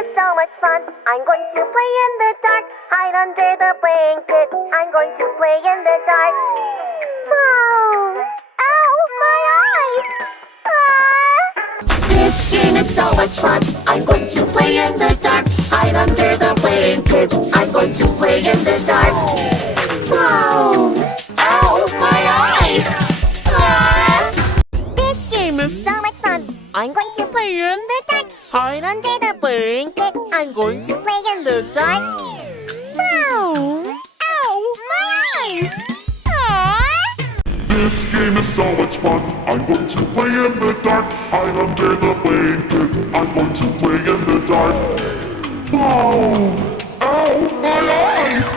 is so much fun. I'm going to play in the dark, hide under the blanket. I'm going to play in the dark. Wow! Ow, my eyes! Ah! This game is so much fun. I'm going to play in the dark, hide under the blanket. I'm going to play in the dark. Wow! Ow, my eyes! Ah! This game is so much fun. I'm going to play in the dark, hide under the blanket. I'm going to play in the dark. Wow! Ow! My eyes! This game is so much fun. I'm going to play in the dark, hide under the blanket. I'm going to play in the dark. Wow! Ow! My eyes!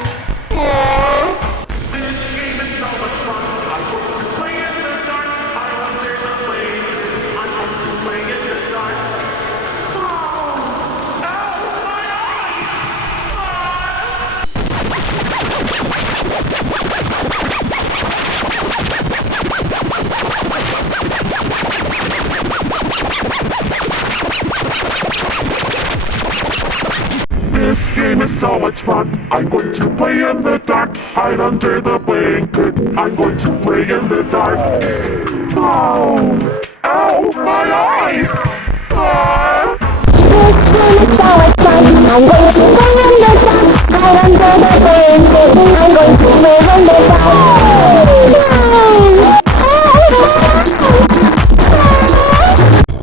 This game is so much fun. I'm going to play in the dark, hide under the blanket. I'm going to play in the dark. Wow! Ow! My eyes! This game is so much fun. I'm going to play in the dark, hide under the blanket. I'm going to play in the dark. Wow! Ow! My eyes! This game is so much fun. I'm going to play in the dark, hide under the blanket. I'm going to play in the dark.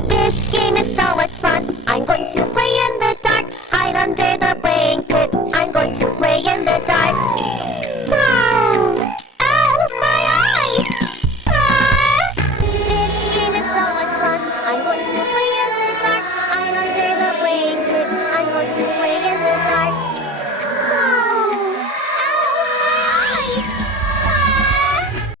This game is so much fun. I'm going to play in